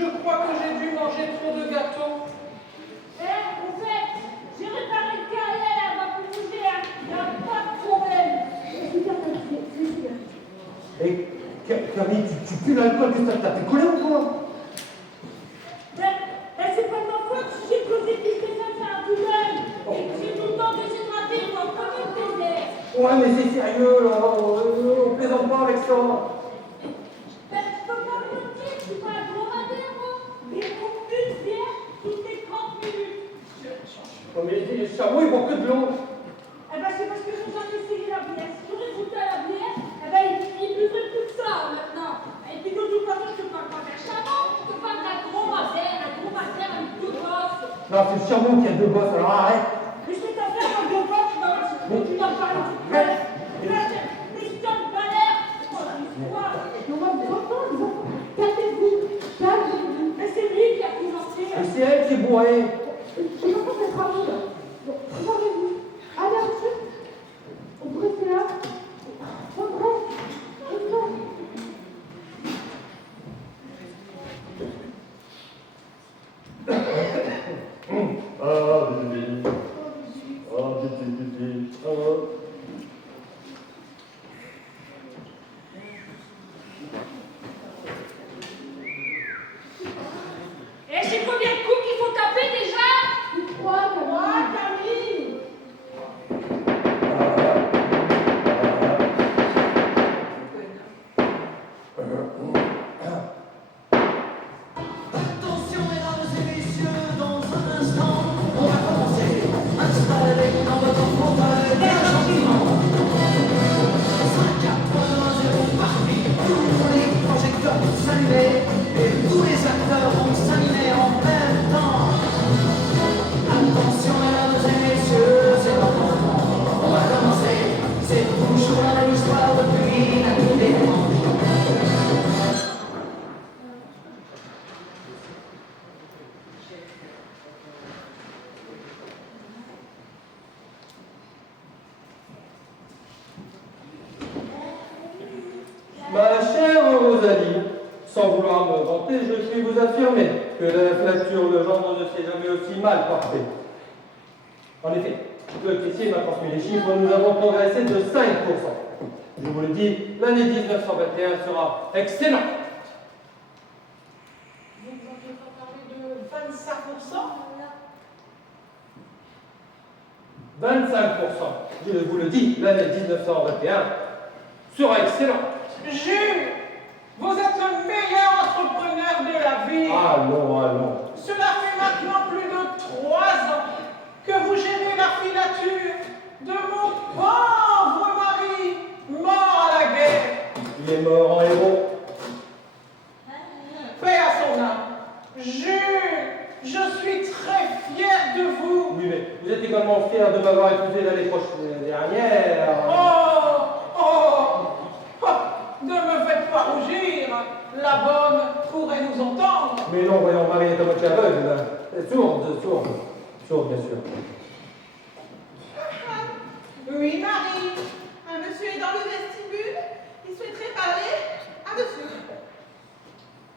Je crois que j'ai dû manger trop de gâteaux. Au fait, j'ai réparé le carrière, elle va plus bouger, hein. Il n'y a pas de problème. Et Camille, tu pues l'alcool que ça t'a fait coller ou quoi? C'est pas de ma faute si j'ai causé plus que ça, c'est un coup d'œil. Et que j'ai tout le temps déshydraté, moi, comme une désert. Ouais, mais c'est sérieux, là. On plaisante pas avec ça. Je peux pas me mentir, je suis pas un dromadaire, moi. Mais pour une bière toutes les 30 minutes. Oh, mais les chameaux, ils boivent que de l'eau. Eh ben, c'est parce que j'ai jamais essayé la bière. Si j'aurais goûté à la bière, eh ben, il buvrait plus que ça, maintenant. Et puis, de toute façon, je te parle pas d'un chameau, je te parle d'un dromadaire avec deux bosses. Non, c'est le chameau qui a deux bosses, alors arrête. Mais je t'ai fait un deux bosses, mais tu n'as pas le Arrête. Mais je donne pas l'air. Oh, l'histoire. Calmez-vous, calmez-vous. Mais c'est lui qui a financé. Et c'est elle qui est bourrée. Je ne peux pas être à vous, là. Bon, préparez-vous. Allez, ensuite, on pourrait faire là. André, Et c'est combien de coups qu'il faut taper déjà? Trois, Camille. Attention mesdames et messieurs, dans un instant, on va commencer. Installez-vous dans votre fauteuil bien gentiment. 5, 4, 3, 2, 1, 0, parti. Tous les projecteurs vont s'allumer et tous les acteurs vont s'animer en même temps. Attention mesdames et messieurs, c'est votre moment. On va commencer. C'est toujours la même histoire depuis la nuit des temps. Ma chère Rosalie, sans vouloir me vanter, je puis vous affirmer que l'inflation de genre ne s'est jamais aussi mal portée. En effet, le caissier m'a transmis les chiffres, nous avons progressé de 5%. Je vous le dis, l'année 1921 sera excellente. Vous nous aviez pas parlé de 25%? 25%. Je vous le dis, l'année 1921 sera excellente. Jules, vous êtes le meilleur entrepreneur de la ville. Allons, allons. Cela fait maintenant plus de 3 ans que vous gérez la filature de mon pauvre mari, mort à la guerre. Il est mort en héros. Paix à son âme. Jules, je suis très fier de vous. Oui, mais vous êtes également fier de m'avoir épousé l'année dernière. Ne me faites pas rougir. La bonne pourrait nous entendre. Mais non, voyons, Marie est à moitié aveugle. Sourde, bien sûr. Oui, Marie. Un monsieur est dans le vestibule. Il souhaiterait parler à monsieur.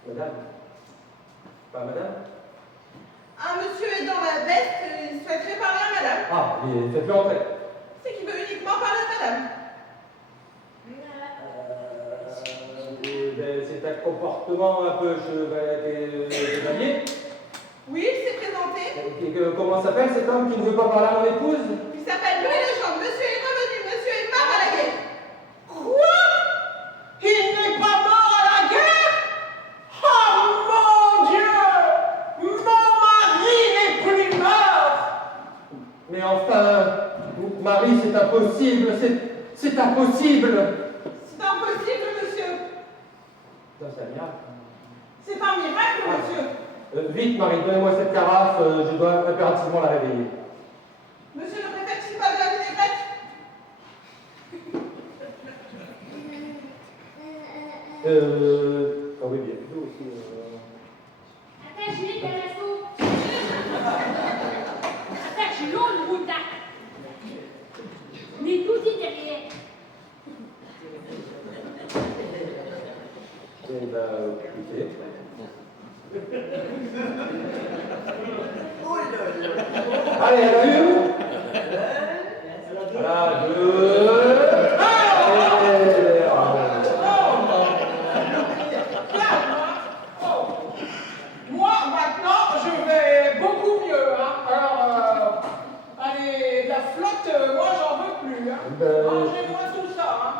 Madame? Pas madame? Un monsieur est dans la veste. Il souhaiterait parler à madame. Ah, mais faites-le entrer. C'est qu'il veut uniquement parler à madame. C'est un comportement un peu chevalier. Oui, il s'est présenté. Comment s'appelle cet homme qui ne veut pas parler à mon épouse? Il s'appelle Louis Legendre. Monsieur est revenu. Monsieur est mort à la guerre. Quoi? Il n'est pas mort à la guerre? Oh mon Dieu! Mon mari n'est plus mort! Mais enfin, Marie, c'est impossible, c'est impossible. C'est impossible, monsieur. Ça, c'est un miracle. C'est un miracle, monsieur. Vite, Marie, donnez-moi cette carafe, je dois impérativement la réveiller. Monsieur ne préfère-t-il pas de la vinaigrette? Ah oui, bien, plutôt aussi. Attends, Julie, t'as la soupe. Attends, j'ai l'eau, le bout d'acte. Mais tout est derrière. Eh ben, écoutez. Allez, la une. La deux. Moi, maintenant, je vais beaucoup mieux. Hein. Alors, allez, la flotte, moi, j'en veux plus. Hein. Mangez-moi tout ça. Hein.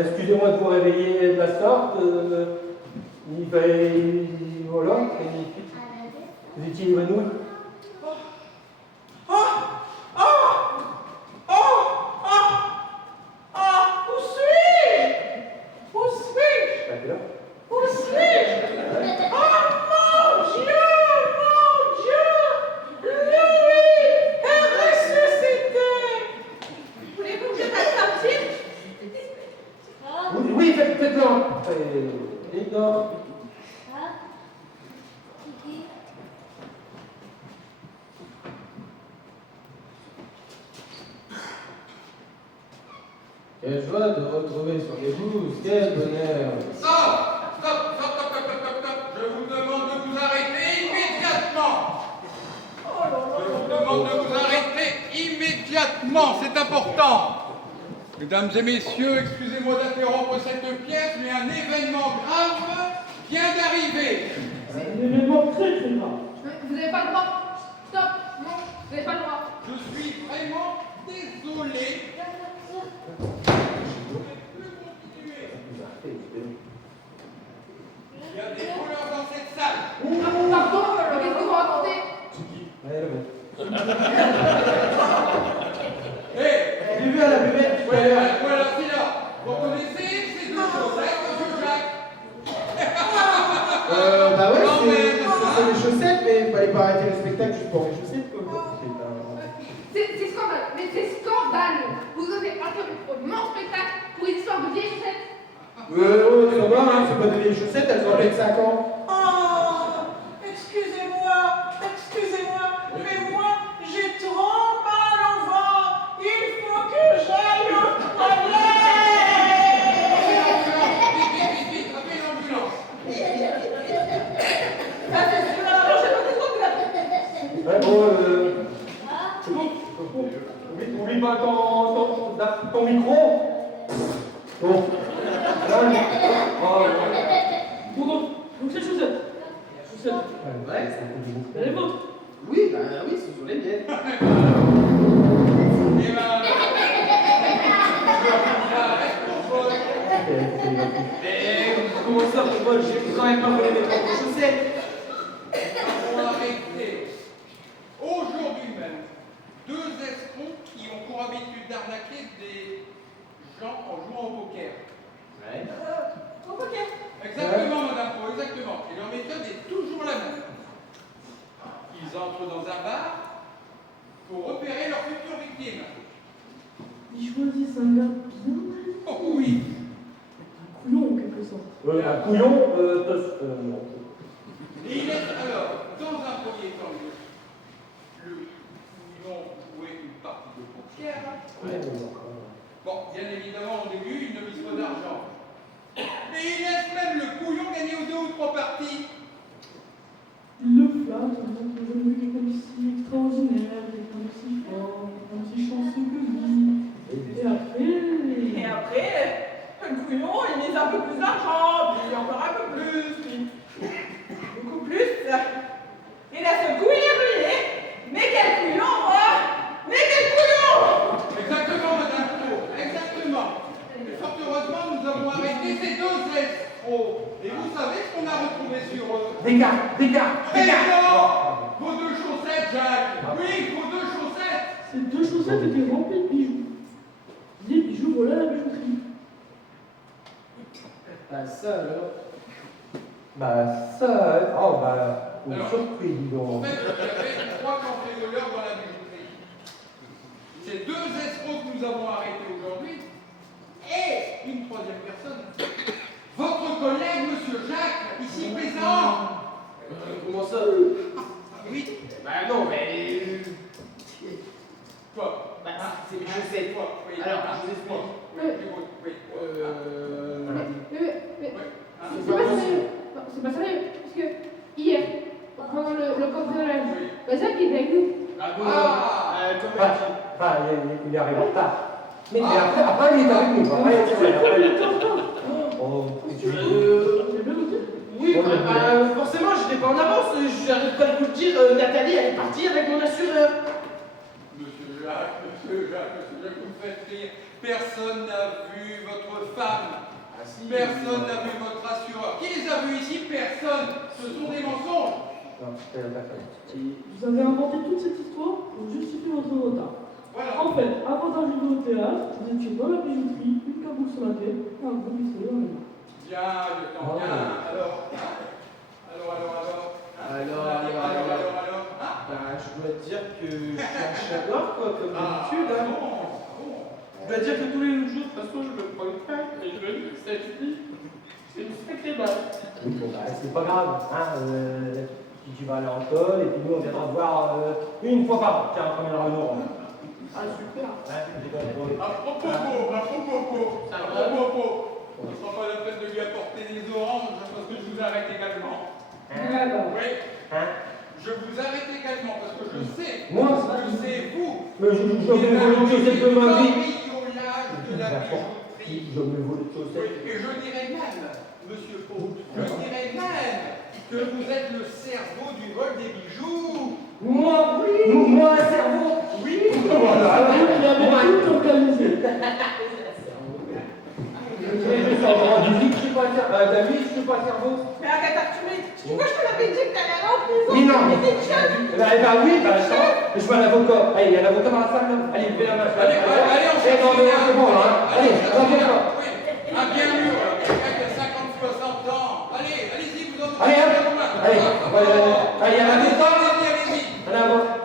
Excusez-moi de vous réveiller de la sorte. Voilà. Vous étiez évanoui. Où suis-je? Où suis-je? T'as fait là? Où suis-je? Oh mon Dieu! Mon Dieu! Lui est ressuscité! Voulez-vous que je fasse sortir? Oui, faites-le. Et non. Quelle joie de retrouver son épouse, quel bonheur! Stop! Stop! Stop! Stop! Stop! Stop! Stop! Je vous demande de vous arrêter immédiatement! Je vous demande de vous arrêter immédiatement, c'est important! Mesdames et messieurs, excusez-moi d'interrompre cette pièce, mais un événement grave vient d'arriver! Un événement très très grave. Vous n'avez pas le droit. Stop. Non, vous n'avez pas le droit. Je suis vraiment désolé. Il y a des voleurs dans cette salle. Pardon, qu'est-ce que vous racontez? Hé! J'ai vu à la buvette tout à l'heure. Voilà, c'est là. Vous connaissez ces deux chaussettes, monsieur Jacques? Bah ouais, Non, mais- c'est des chaussettes, mais il fallait pas arrêter le spectacle juste pour mes chaussettes, quoi. C'est scandaleux. Mais c'est scandaleux. Vous osez interrompre mon spectacle pour une histoire de vieilles chaussettes? Ça va, hein, c'est pas des vieilles chaussettes, elles ont à peine 5 ans. Excusez-moi, mais moi, j'ai trop mal au ventre. Il faut que j'aille aux toilettes. Vite, vite, vite, appelez l'ambulance. Oublie pas ton micro. Bon. Donc c'est chaussettes. Chaussettes. Ouais, c'est un peu du C'est les vôtres. Oui, bah oui, ce sont les miennes. Eh ben, Comment ça, mon pote? J'ai quand même pas volé mes propres chaussettes. nous avons arrêté aujourd'hui même deux escrocs qui ont pour habitude d'arnaquer des gens en jouant au poker. Ouais. Au poker. Exactement, Madame Pro, exactement. Et leur méthode est toujours la même. Ils entrent dans un bar pour repérer leur future victime. Ils choisissent un gars bien mal. Oh oui. Un couillon en quelque sorte. Un couillon, non. Et il laisse alors, dans un premier temps, le couillon jouer une partie de poker. Bon, bien évidemment, au début, il ne mise pas d'argent. Et il laisse même le couillon gagner aux 2 ou 3 parties. Il le flatte en disant que je ne suis quelqu'un de si extraordinaire, quelqu'un de si fort, quelqu'un de si chanceux que lui. Et Et après. après, le couillon, il mise un peu plus d'argent, puis encore un peu plus, puis beaucoup plus. Et là, ce coup, il est ruiné. Mais quel couillon, moi! Mais quel couillon! Exactement, Madame Pro, exactement. Et fort heureusement, nous avons arrêté ces deux escrocs. Et vous savez ce qu'on a retrouvé sur eux? Des gars. Eh non! Vos 2 chaussettes, Jacques! Oui, vos 2 chaussettes! Ces deux chaussettes étaient remplies de bijoux. Des bijoux volés à la bijouterie. Bah ça alors. Alors, surpris, dis En donc. fait, il y avait 3 cambrioleurs dans la bijouterie. Ces 2 escrocs que nous avons arrêtés aujourd'hui, et une 3e personne. Votre collègue, monsieur Jacques, ici présent. Comment ça? Oui. Bah non, mais. Quoi? Bah, c'est mes chaussettes. Quoi? Oui. Alors, je vous explique. Oui, c'est bon. Oui. Mais Oui. c'est pas sérieux. Non, c'est pas sérieux. Parce que hier, pendant le cambriolage, Oui. Reza qui est avec nous. Ah bon, comme Enfin, il arrive en retard. Mais après, il est avec nous. Après, Oh, oui, forcément, j'étais pas en avance. J'arrive pas de vous le dire. Nathalie, elle est partie avec mon assureur. Monsieur Jacques, je vous faites rire. Personne n'a vu votre femme. Personne n'a vu votre assureur. Qui les a vus ici? Personne. Ce sont des mensonges. non, c'est la personne. Vous avez inventé toute cette histoire pour justifier votre retard. Voilà. En fait, avant d'arriver au théâtre, vous étiez dans la bijouterie, une cagoule sur la tête, et un gros pistolet dans les mains. Bien, le temps, bien. Alors. Je dois te dire que je suis un chat-noir, quoi, comme d'habitude. Hein. Je dois dire que tous les jours, de toute façon, je me prends le pack et je me dis que cette fille, c'est une sacrée balle. Oui, bon, bah, c'est pas grave. Hein, si tu vas aller en col, et puis nous, on viendra te voir une fois par an. Tiens, on prendra le nom. Ah, super. À propos, ce ne sera pas la peine de lui apporter des oranges parce que je vous arrête également. Oui. Hein? Je vous arrête également parce que je sais, Moi, je sais, vous, mais je me volé de chaussettes de ma vie. cambriolage de la bijouterie. Je me volé de Oui, chaussettes. et je dirais même, monsieur Pau, je dirais même que vous êtes le cerveau du vol des bijoux. Moi, un cerveau. Oui. Voilà. Il avait tout organisé. Je suis rendu vite, je suis pas cerveau. T'as vu, je suis pas cerveau. Mais arrête, pourquoi je te l'avais dit que t'allais aller en prison? Mais non, mais. T'es jeune. Oui, je suis un avocat. Allez, il y a un avocat dans la salle, là. Allez, fais la main. Allez, on fait non, mais c'est bon, là. Hein. Allez, t'inquiète pas. Oui, un bien mûr, quelqu'un qui a 50-60 ans. Allez-y, vous en Allez, hop. Allez, il y a un avocat. Allez-y. Un avocat.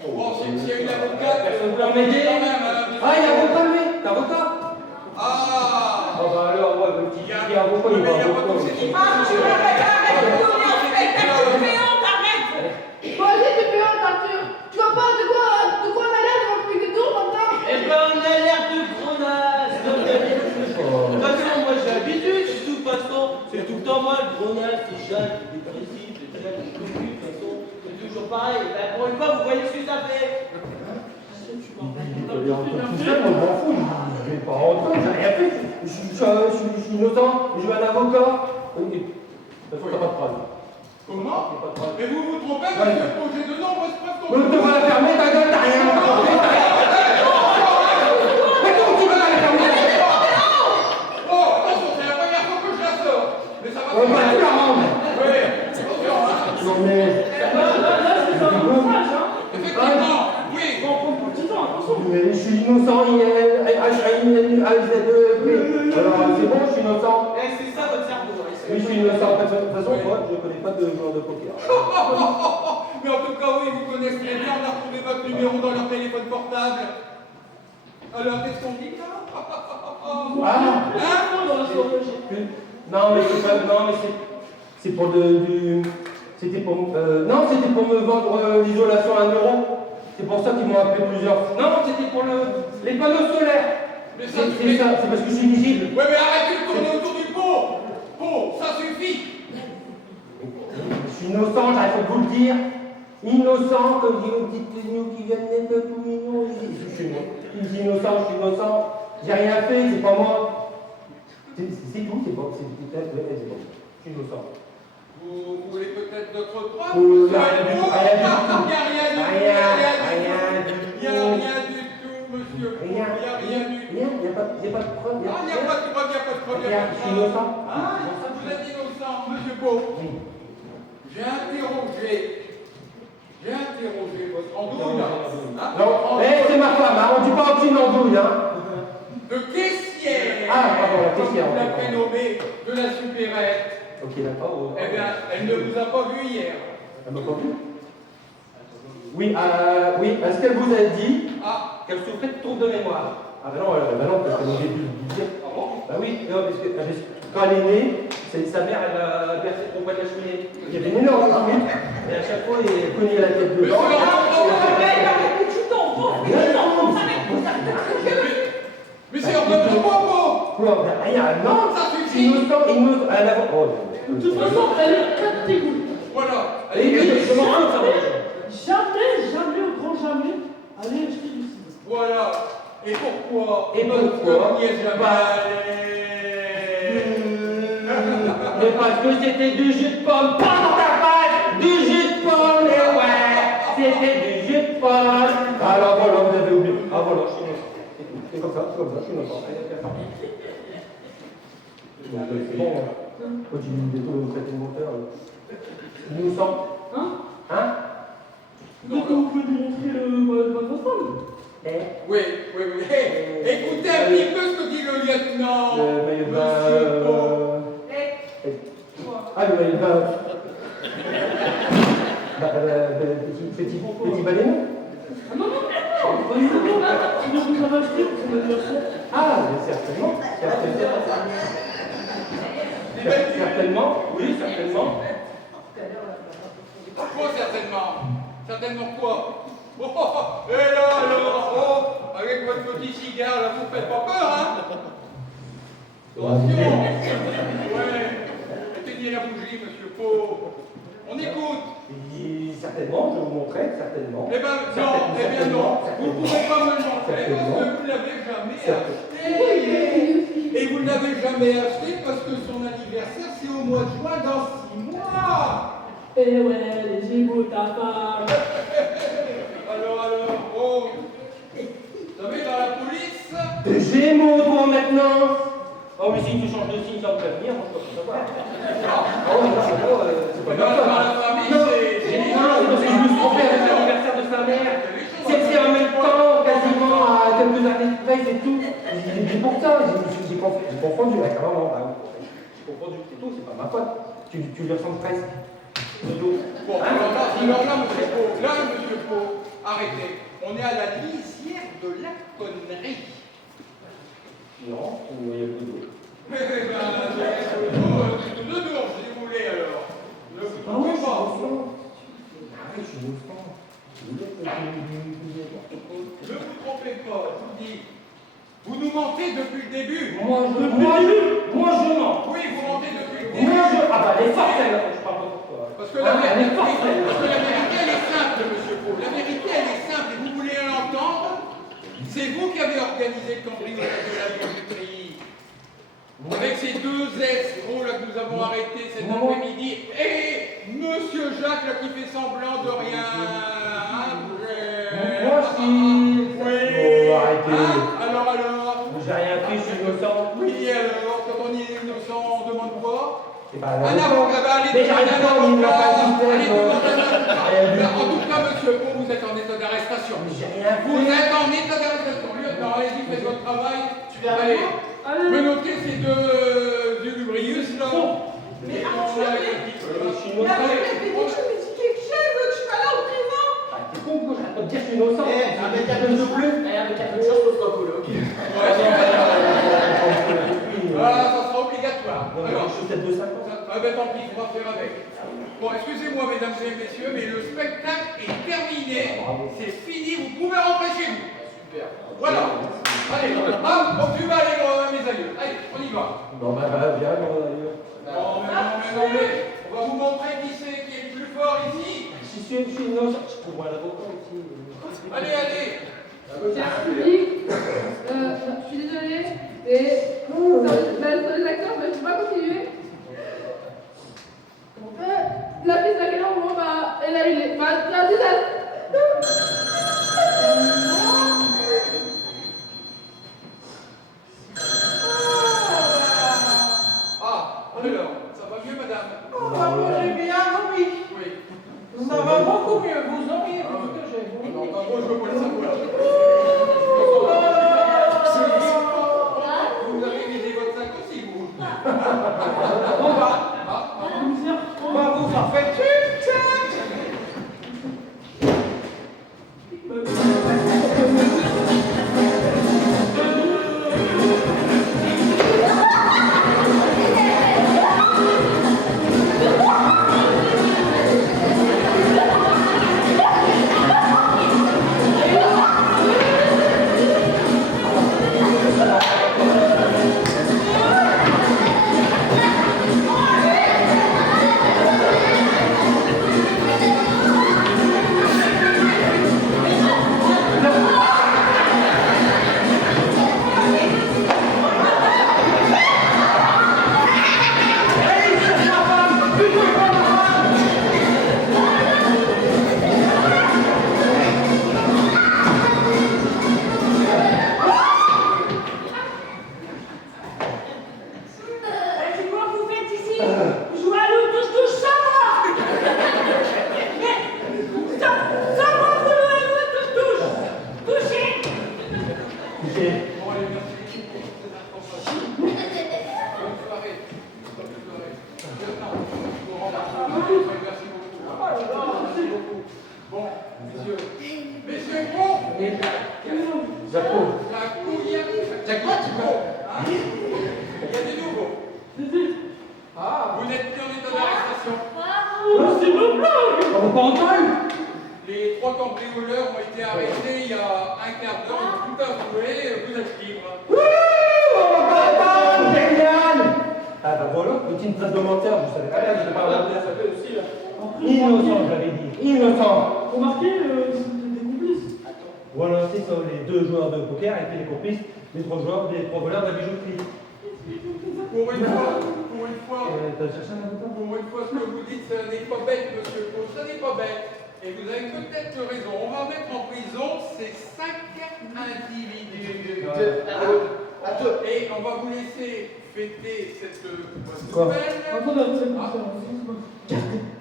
Bon, s'il y a une avocate, Personne peut m'aider. quand même. Ah, il y a un avocat, lui. T'es avocat? Ah. Ah, bah alors, ouais, le petit avocat, il va avocat. Tu arrête, on est en spectacle, tu fais honte, arrête. Toi aussi, tu fais honte, Arthur. Tu vois pas de quoi on a l'air devant le public de tour maintenant? Eh ben, on a l'air de gros nazes. De toute façon, moi j'ai l'habitude, de toute façon, c'est tout le temps moi, le gros naze, c'est Jacques, c'est dépressif, c'est Jacques, je suis de toute façon, c'est toujours pareil. Ben, pour une fois, vous voyez ce que ça fait. Tout seul, on m'en fout. Je vais pas rentrer, j'ai rien fait. Je suis innocent, je veux un avocat. Oui, t'as pas de problème. Comment? Mais vous vous trompez, Ouais. monsieur Pau, j'ai de nombreuses preuves Mais tu vas la fermer, ta gueule, t'as rien. Mais comment tu vas la fermer? Oh, attention, c'est la première fois que je la sors. Mais ça va On va tout la rendre. Oui, attention, hein. Non mais. Là, c'est un mensonge, hein. Effectivement, oui. On va prendre pour 10 ans, attention. Mais je suis innocent, alors c'est bon, je suis innocent. Eh, c'est ça votre cerveau. Hein. Oui, je suis innocent. De toute façon, moi, je connais pas de joueur de poker. Mais en tout cas, oui, vous connaissez très bien, on a retrouvé votre numéro dans leur téléphone portable. Alors, qu'est-ce qu'on dit là? Ah. Dans la soirée, Non, mais c'est pas. Non, mais c'est pour c'était pour. Non, c'était pour me vendre l'isolation à 1 euro. C'est pour ça qu'ils m'ont appelé plusieurs fois. Non, c'était pour les panneaux solaires. Mais ça, C'est ça, c'est parce que je suis visible. Ouais, mais arrêtez de tourner autour du pot. Pot, ça suffit. Je suis innocent, j'arrête de vous le dire. Innocent, comme dit nos petites nous qui viennent d'être tout mignons. Je suis innocent, je suis innocent. J'ai rien fait, c'est pas moi. C'est tout, c'est bon. C'est bon. Je suis innocent. Vous voulez peut-être d'autres preuves? Rien du tout. Il n'y a rien du tout, monsieur. Il n'y a rien du tout. Il n'y a pas de preuve. Ah, il n'y a pas de preuve, il n'y a pas de preuve. Je suis innocent. Ah, vous êtes innocent, monsieur Beau. J'ai interrogé votre andouille. Non, c'est ma femme, hein. On dit pas aucune andouille, hein. De caissière. Ah, pardon, la caissière. Comme vous la prénommée de la supérette. Ok, d'accord. Eh bien, elle ne vous a pas vu hier. Elle m'a pas vu? Oui, est-ce qu'elle vous a dit qu'elle souffrait de troubles de mémoire? Ah ben non, parce qu'elle aurait dû le dire. Ah bon? Bah oui, non, parce que quand elle est née, sa mère, elle a percé trop près de la cheminée. Il y avait une énorme fuite, et à chaque fois, il cognait la tête dedans. Mais c'est un peu propos. Quoi? Rien, non. Ça C'est suffit. innocent, elle a... Oh, De toute façon, elle est catégourique. Voilà. allez, je m'en fous de ça. Jamais Allez, acheter du cidre. Voilà. Et pourquoi Et Parce pourquoi que vous n'y êtes jamais allé. Mais parce que c'était du jus de pomme, pas dans ta face, du jus de pomme, et ouais, c'était du jus de pomme. Alors voilà, vous avez oublié. Ah voilà, je suis innocent. C'est comme ça, je suis innocent. C'est bon, continue de traiter le moteur. Innocent. Hein? Hein? Donc vous pouvez démontrer votre femme. Oui. Hey, écoutez un petit peu ce que dit le lieutenant. Le maillot de bain. Monsieur Pau. Ah, le maillot de bain. Petit baleineau. Ah non, pas du tout. Sinon vous avez acheté pour son anniversaire. Ah, mais certainement. Oui, certainement. Quoi certainement? Certainement quoi? Oh, et là alors, avec votre petit cigare, là, vous faites pas peur, hein? Attention! Ouais, éteignez la bougie, monsieur Pau. On écoute. Certainement, je vous montrerai, certainement. Eh ben non, vous ne pouvez pas me le montrer parce que vous ne l'avez jamais acheté. Et vous ne l'avez jamais acheté parce que son anniversaire, c'est au mois de juin dans 6 mois. Eh ouais, les Gémeaux, ta femme. Alors, oh, vous savez, dans la police... Des Gémeaux, toi, maintenant. Oh, mais si tu changes de signe sans me prévenir, moi, je peux pas savoir. Ah ouais, c'est pas grave. Dans la famille, c'est... Non, c'est parce que je me suis trompé avec l'anniversaire de sa mère. C'est en même temps, quasiment, à quelques années près, c'est tout. J'ai pour ça, j'ai confondu avec la maman. J'ai confondu, c'est tout, c'est pas ma faute. Tu lui ressembles presque. Bon, alors là, monsieur Pau, arrêtez. On est à la lisière de la connerie. Non, il y a plus d'eau. Eh ben, c'est de dehors, si vous voulez, alors. Ne vous trompez pas. Arrête, je suis innocent. Ne vous trompez pas, je vous dis. Vous nous mentez depuis le début. Moi, je mens. Oui, vous mentez depuis le début. Ah bah, les forcelles, je parle pas pour toi. Parce que la vérité, elle est simple, monsieur Pau. La vérité, elle est simple, et vous voulez l'entendre. C'est vous qui avez organisé le cambriolage de la bijouterie. Avec ces 2 escrocs là que nous avons arrêtés cet après-midi. Et monsieur Jacques là qui fait semblant de rien. Moi, si. Oui. Oh, arrêtez. Hein? Alors. J'ai rien fait, je suis innocent. Oui, alors, quand on est innocent, on demande quoi? Eh ben, Un avocat, allez, mais j'arrive pas, il ne l'a pas dit. En tout cas, monsieur Pau, vous êtes en état d'arrestation. J'ai rien fait. Vous êtes en état d'arrestation. Lieutenant, allez-y, faites votre travail. Tu viens avec moi? Allez, menotez ces 2 lubrius là. Mais on va avec un petit peu. La répétition me dit quelque chose, je suis pas là en prison. Ah, t'es con, quoi, j'arrête pas de dire que je suis innocent. Avec un peu de plus. Avec un peu de chance, faut cool, ok. Voilà, ça sera obligatoire. Alors, je suis peut-être de 50. Ah ben tant pis, on va faire avec. Bon, excusez-moi mesdames et messieurs, mais le spectacle est terminé. C'est fini, vous pouvez rentrer chez vous. Super. Voilà. Allez, donc tu vas aller mes aïeux. Allez, on y va. Non, bah, viens, d'ailleurs. Non, mais, on va vous montrer qui c'est qui est le plus fort ici. Je suis innocent. Je peux voir l'avocat aussi. Allez. Cher public, je suis désolée, et sur les acteurs, je ne peux pas continuer. La piste à quel moment elle a eu les... Ah, alors, ça va mieux madame? Oh, bah, moi j'ai bien oui. Oui. Ça va beaucoup mieux, vous auriez vu ce que j'ai. Non, pas moi, je veux pas le savoir. Vous avez vidé votre sac aussi, vous? On va vous faire faire On n'a pas entendu. Les 3 cambrioleurs ont été arrêtés il y a un quart d'heure. Ils ont tout avoué. Vous êtes libre. Wouh, on va pas génial. Ah bah voilà, petite trace de menteur, je savais pas bien, je pas regardé ça fait aussi là. Innocent, j'avais dit, innocent. Remarquez, c'était des complices. Voilà, c'est ça, les 2 joueurs de poker étaient les complices, les 3 voleurs de la bijouterie. Pour une fois, T'as cherché un avocat? pour une fois, ce que vous dites, ce n'est pas bête, monsieur Pau, ce n'est pas bête. Et vous avez peut-être raison. On va mettre en prison ces 5 individus. Et on va vous laisser fêter cette bonne nouvelle.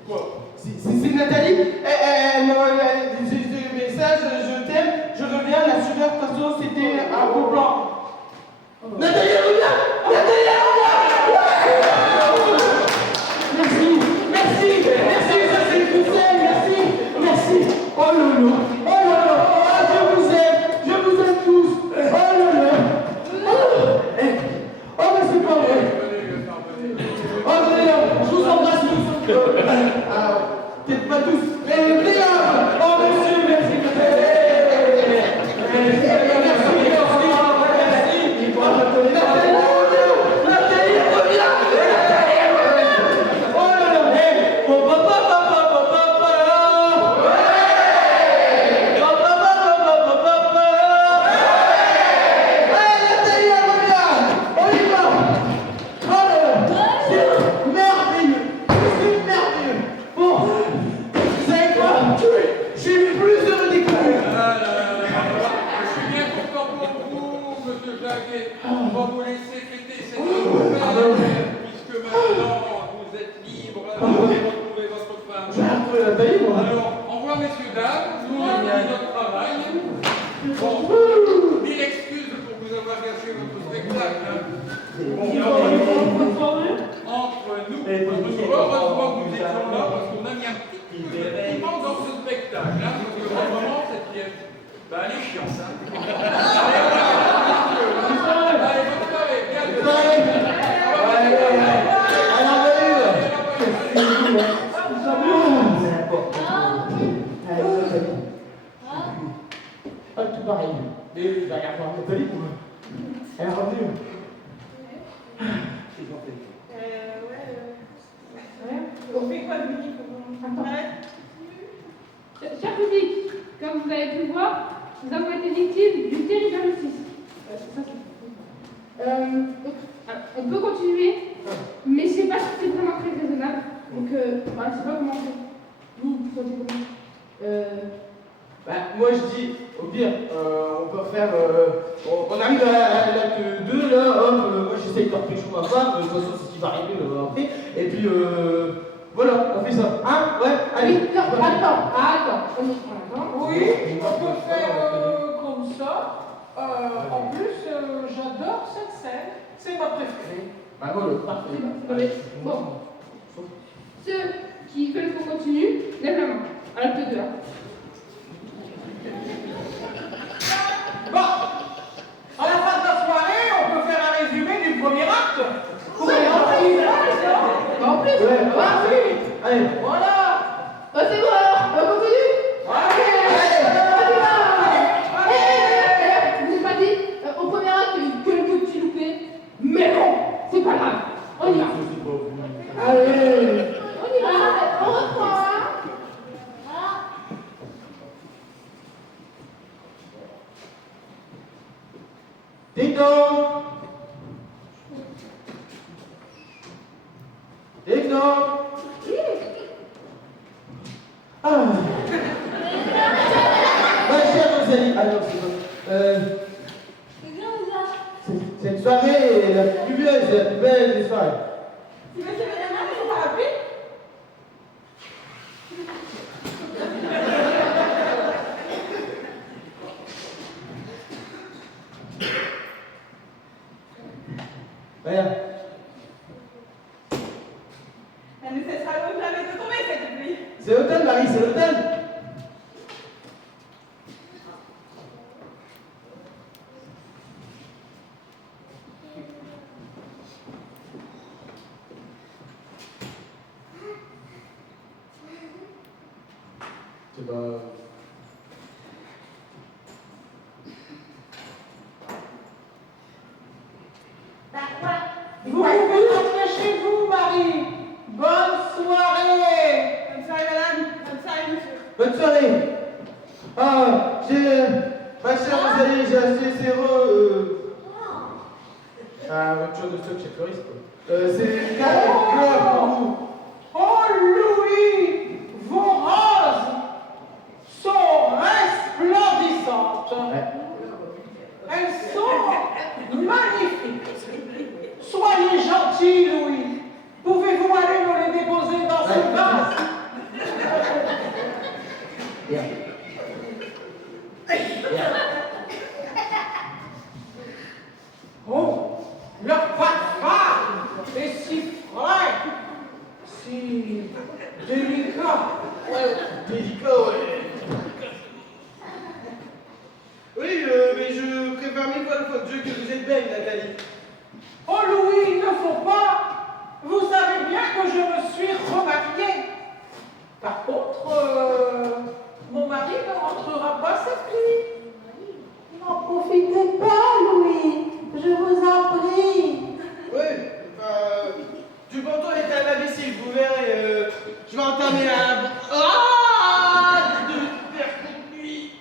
Quoi? C'est Nathalie. Elle m'a envoyé des messages, je t'aime, je reviens, la sueur, de toute façon, c'était un beau plan. Nathalie, reviens! Nathalie, reviens! Merci, ça c'est le conseil, merci. Oh lolo, je vous aime tous. Oh lolo. Oh mais c'est pas vrai. Oh d'ailleurs, je vous embrasse tous. Peut-être pas tous, mais Léa. Oh monsieur, merci. Nathalie, reviens. Oh là là, On va vous laisser fêter cette nouvelle, puisque maintenant vous êtes libre, vous allez retrouver votre femme. Alors, au revoir messieurs, dames, nous avons fini notre travail. Bon, 1000 excuses pour vous avoir gâché votre spectacle. Entre nous, heureusement que vous étiez là, parce qu'on a mis un petit peu de piment dans ce spectacle. Parce que vraiment, cette pièce, elle est chiante. Allez, bonne soirée, bien. Tout pareil. Mais je vais regarder Nathalie pour elle est revenue. On fait quoi de midi? Cher public, comme vous avez pu le voir, nous avons été victimes d'une terrible injustice. Donc, on peut continuer, mais je ne sais pas si c'est vraiment très raisonnable. Donc, je ne sais pas comment on fait. Vous sentez comment Moi je dis, au pire, on peut faire. On arrive à l'acte 2 là, hop, moi j'essaye de faire pécho ma femme, de toute façon c'est ce qui va arriver après. Et puis voilà, on fait ça. Hein? Ouais, allez. Non, attends. Oui, on peut faire comme ça. En plus, j'adore cette scène. C'est ma préférée. Bah voilà, parfait. Bon. Ceux qui veulent qu'on continue, lèvent la main. À l'acte 2. Bon, à la fin de la soirée, on peut faire un résumé du premier acte. Oui, en plus. Allez. Voilà. C'est bon alors, on continue. Je vous ai pas dit au premier acte que le petit loupé. Mais bon, c'est pas grave. On y va. Allez. On y va. On reprend. Ding dong. Ding dong. Ma chère Rosalie, alors c'est bon. Cette soirée est la plus pluvieuse et la plus belle des soirées. Tu veux se mettre la main sur le parapluie? Regarde. Elle ne cessera donc jamais de tomber, cette pluie. C'est l'automne, Marie, c'est l'automne. Écoutez, Vous pouvez rentrer chez vous, Marie. Bonne soirée. Bonne soirée, madame. Bonne soirée, monsieur. bonne soirée. Ah, ma chère Rosalie, j'ai acheté ces rupture de stock chez Fleuriste, quoi. C'est 4 fleurs pour vous. Oh, Louis, vos roses sont resplendissantes. Elles sont magnifiques. Soyez gentil, Louis. Pouvez-vous aller me les déposer dans ce vase? Bien. Oh, leur parfum est si frais, si délicat. Ouais, délicat, ouais. Oui, mais je préfère mille fois le faute de Dieu que vous êtes belle, Nathalie. Oh Louis, il ne faut pas. Vous savez bien que je me suis remariée. Par contre, mon mari ne rentrera pas cette nuit. N'en profitez pas, Louis. Je vous en prie. Oui, du ponton est à la lessive, vous verrez. Je vais entamer un... de faire contre nuit.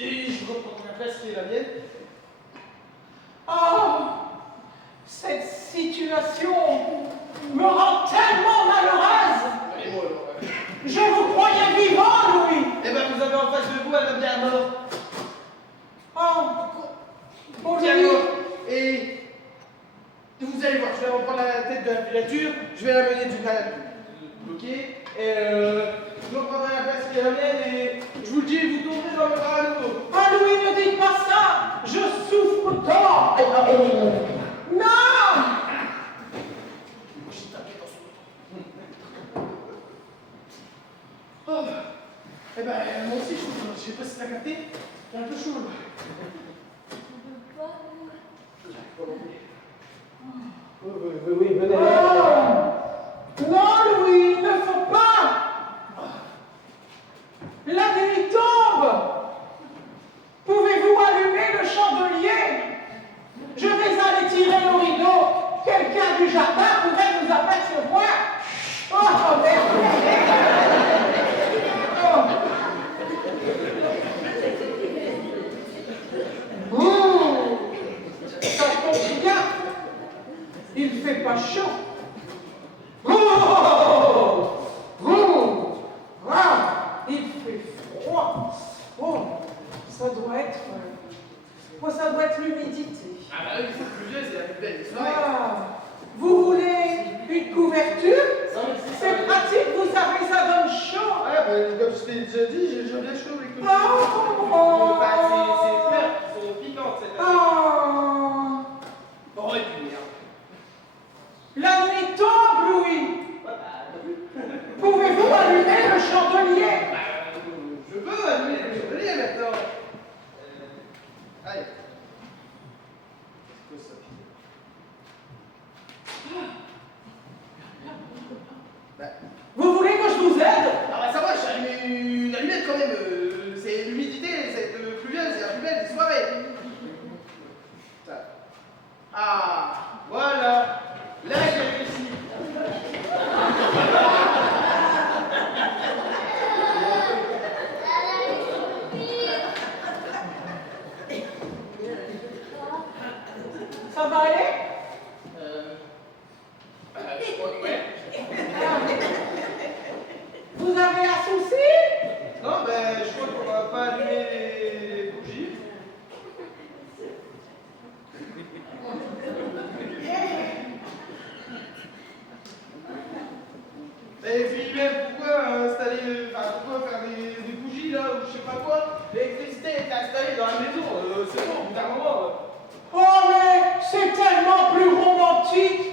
Et je reprends la place qui est la mienne. Oh, cette situation me rend tellement malheureuse. Et moi, alors, Je vous croyais vivant, Louis. eh ben, vous avez en face de vous un homme bien mort. Oh, Bien Louis. mort. Et vous allez voir, je vais reprendre la tête de la filature, je vais la mener du canal bloqué, et je reprendrai la place qui est la mienne, et je vous le dis, vous tomberez dans le bras à nouveau. Ah, Louis, ne dites pas ça. Je souffre tant. Non. Oh, eh ben, moi aussi, je sais pas si t'as capté, j'ai un peu chaud là. Oui, venez là. Non, Louis, il ne faut pas. La nuit tombe. Pouvez-vous allumer le chandelier? Je vais aller tirer le rideau. Quelqu'un du jardin pourrait nous apercevoir. Oh, merde. Ça tombe bien. Il fait pas chaud. Il fait froid. Oh, ça doit être... ça doit être l'humidité. Ah bah oui, c'est pluvieux, c'est la plus belle des soirées. Ah, vous voulez une couverture? C'est pratique, vous savez, ça donne chaud. Ah bah, comme je t'ai déjà dit, j'ai bien chaud avec le Oh, bah, ces fleurs sont piquantes cette année. oh. Oh, et puis merde. La nuit tombe, Louis. Pouvez-vous allumer le chandelier? Je peux allumer le chandelier maintenant. Allez. C'est quoi ça? Bah. Vous voulez que je vous aide? Ah bah ça va, j'ai allumé une allumette quand même. C'est l'humidité, cette pluvieuse, c'est la plus belle des soirées. Ça. Ah, voilà. Là, j'ai réussi. Ça va aller? Je crois que ouais. Vous avez un souci? Non, ben, je crois qu'on va pas allumer les bougies. Et puis même, pourquoi installer, pourquoi faire des bougies là, ou je sais pas quoi? L'électricité est installée dans la maison, c'est bon, au bout d'un moment. Oh, mais c'est tellement plus romantique.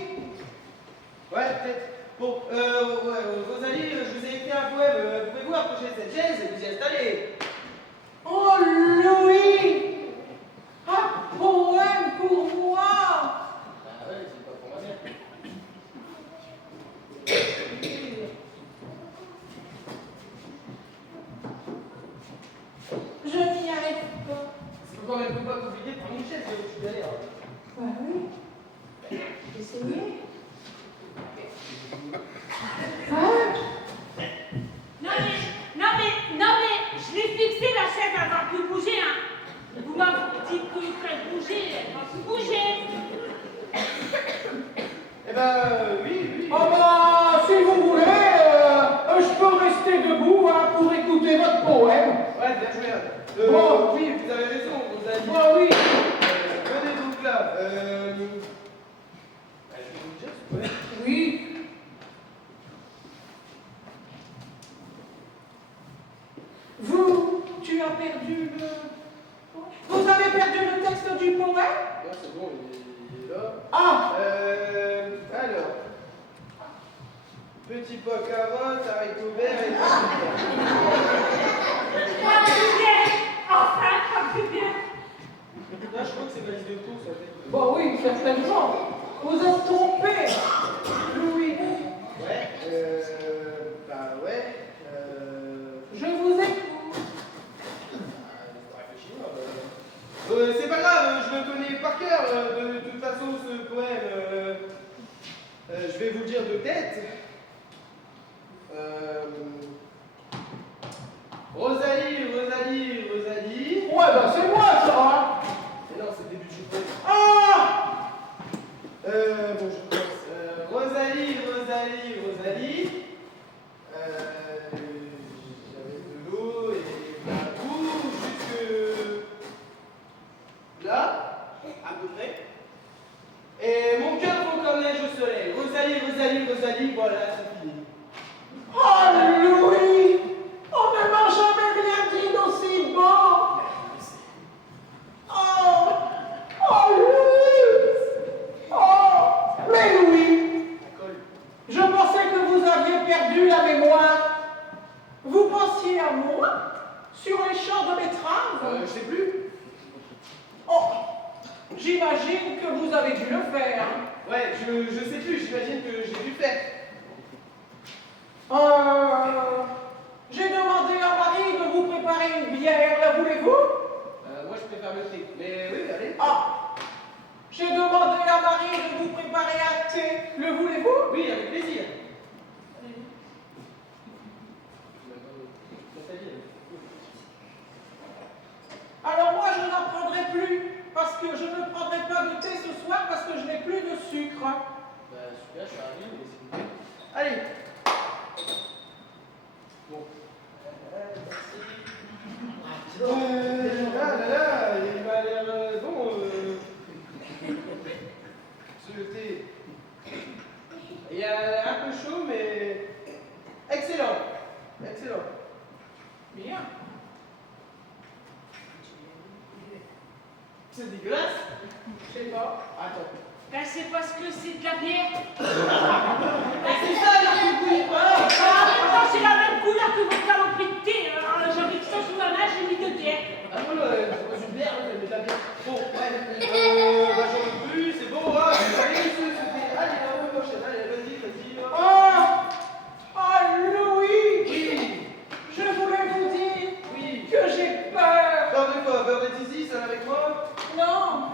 Ouais, peut-être. Bon, Rosalie, je vous ai écrit un poème, pouvez-vous approcher cette chaise et vous y installer? Oh, Louis. Un poème pour moi. Ah ouais, c'est pas pour ma mère. Bon, oui, vous avez raison, Rosalie. Bon, oui. Venez donc là. Je vais vous dire ce poème. Oui. Vous, tu as perdu le... Vous avez perdu le texte du poème? Non, c'est bon, il est là. Ah! Alors. Petit pois carotte, haricot vert et Ah, plus bien. Enfin, pas plus bien. là, je crois que c'est valise de course en fait. Bon, oui, certainement. Vous êtes trompé, Louis. Ouais, bah ouais. Je vous écoute. C'est pas grave, je le connais par cœur. De toute façon, ce poème, je vais vous le dire de tête. Rosalie, Rosalie, Rosalie. Ouais, bah c'est moi, ça, hein. Et non, c'est le début du poème. Ah! Bon, je commence. Rosalie, Rosalie, Rosalie. J'avais de l'eau et de la boue jusque là, à peu près. Et mon cœur fond comme neige au soleil. Rosalie, Rosalie, Rosalie, voilà, c'est fini. Oh, Louis! On ne m'a jamais rien dit d'aussi beau! Oh! Oh, Louis! Oh! Mais Louis! Je pensais que vous aviez perdu la mémoire. Vous pensiez à moi? Sur les champs de betteraves? Je sais plus. Oh! J'imagine que vous avez dû le faire. Ouais, je sais plus, j'imagine que j'ai dû faire. J'ai demandé à Marie de vous préparer une bière, la voulez-vous? Moi je préfère le thé. Mais oui, allez. Ah! J'ai demandé à Marie de vous préparer un thé, le voulez-vous? Oui, avec plaisir. Alors moi je n'en prendrai plus, parce que je ne prendrai pas de thé ce soir parce que je n'ai plus de sucre. Bah super, je suis ravi, mais s'il vous plaît. Allez. Bon. Là, il m'a l'air bon. Ce thé. Il est un peu chaud, mais excellent. Excellent. Bien. C'est dégueulasse. Je sais pas. Attends. Ben, c'est parce que c'est de la bière. Ben, c'est ça, la couille. Ah, c'est la même couleur que votre saloperie de thé. J'avais que ça sous la main, j'ai mis de bière. Ah non, c'est pas une bière, mais de la bière. Bon, ouais. Bah, j'en veux plus, c'est bon, hein. Allez, allez, la prochaine. Allez, vas-y, vas-y. Ah! Ah, Louis! Oui. Je voulais vous dire Oui. que j'ai peur. Peur de quoi? Peur d'être ici, seul avec moi? Non.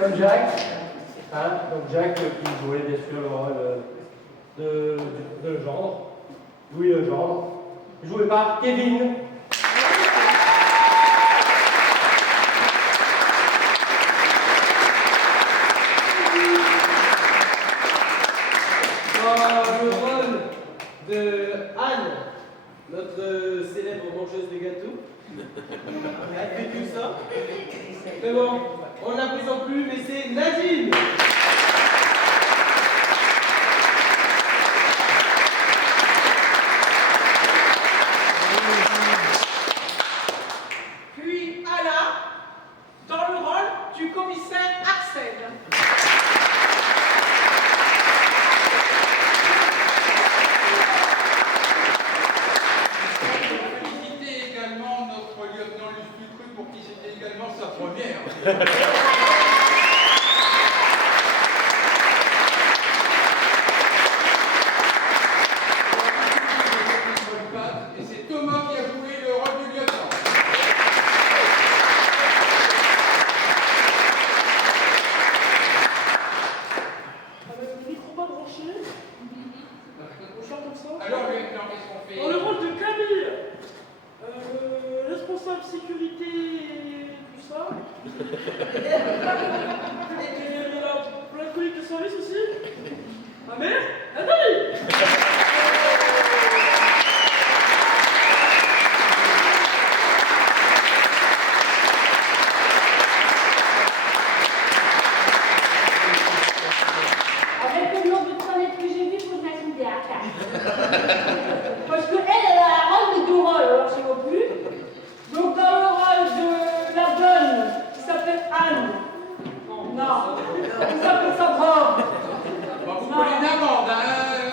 Comme Jacques, hein, donc Jacques qui jouait bien sûr le rôle de Legendre, Louis Legendre, joué par Kevin. Dans le rôle de Anne, notre célèbre mangeuse de gâteaux. Elle a fait tout ça. Mais bon, on ne la présente plus, mais c'est Nadine. Puis Alain, dans le rôle du commissaire Arsène. Féliciter également notre lieutenant Luce Ducru pour qui c'était également sa première. Et c'est Thomas qui a joué le rôle du lieutenant. Avec le micro pas branché. On chante comme ça. Alors, lieutenant, qu'est-ce qu'on fait? Dans le rôle de Camille, responsable sécurité et tout ça. Et la collègue de service aussi. Ma mère, Nathalie. Avec le nombre de toilettes que j'ai vues, faut que je la soudée à 4. Parce qu'elle, elle a un rôle de deux rôles, alors c'est non plus. Donc dans le rôle de la bonne, qui s'appelle Anne. Non, qui s'appelle Sandra. Bon, vous prenez une amende, hein?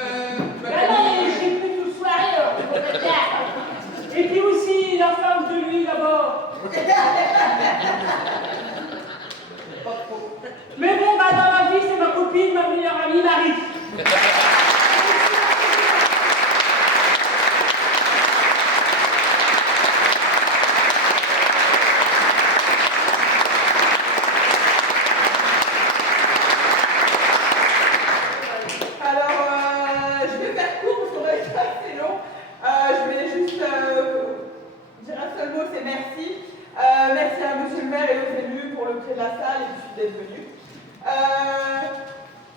de la salle et puis d'être venus.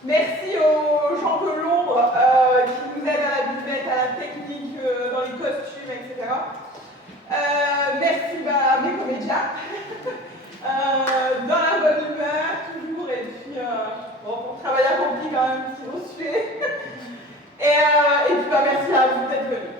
Merci aux gens de l'ombre qui nous aident à la buvette, à la technique, dans les costumes, etc. Merci à mes comédiens, dans la bonne humeur, toujours, et puis bon, travail accompli quand même, si on se fait. Et puis merci à vous d'être venus.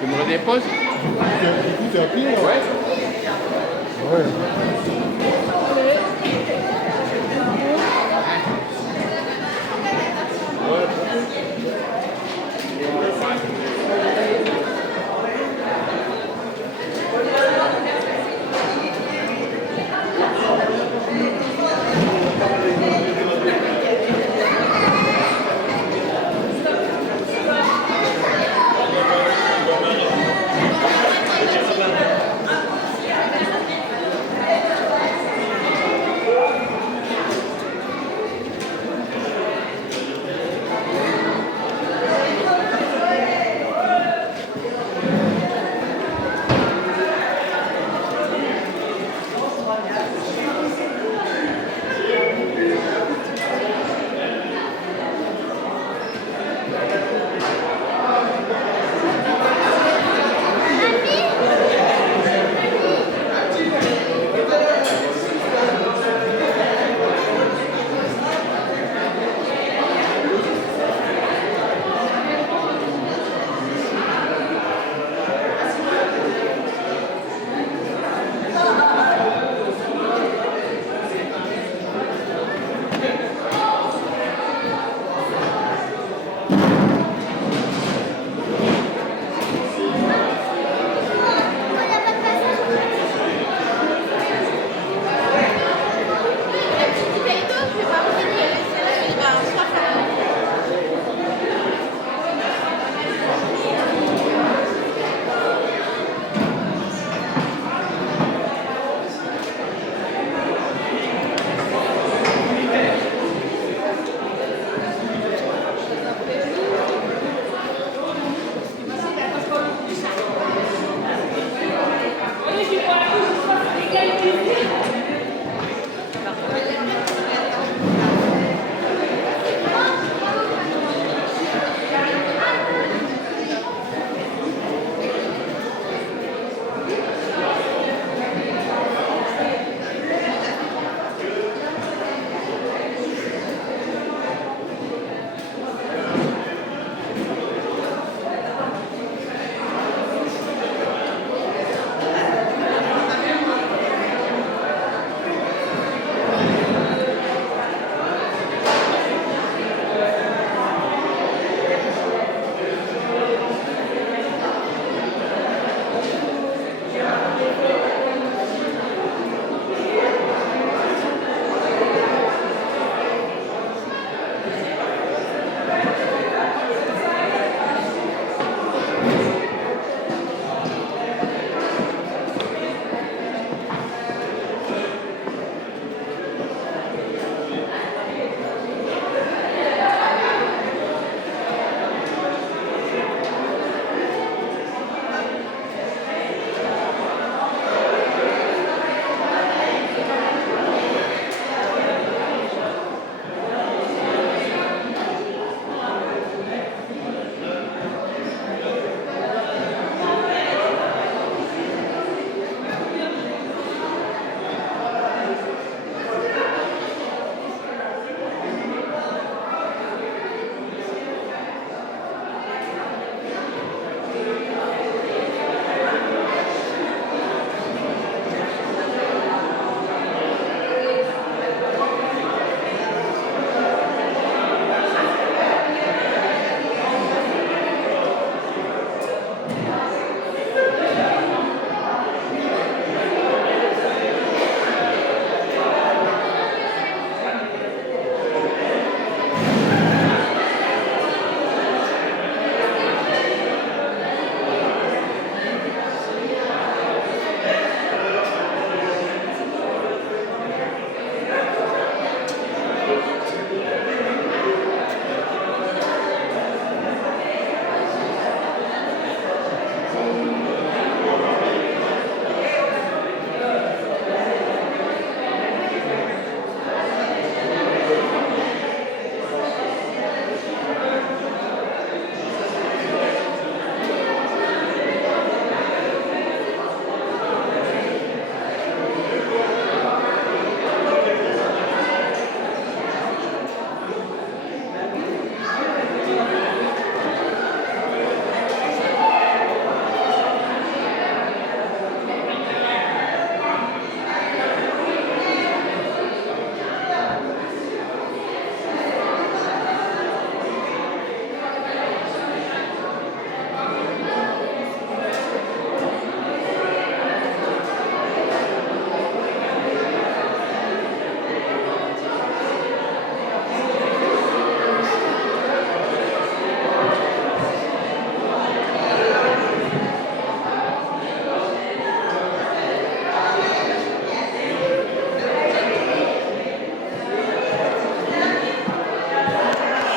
Tu me redéposes? Écoute, un pied, ouais. Ouais.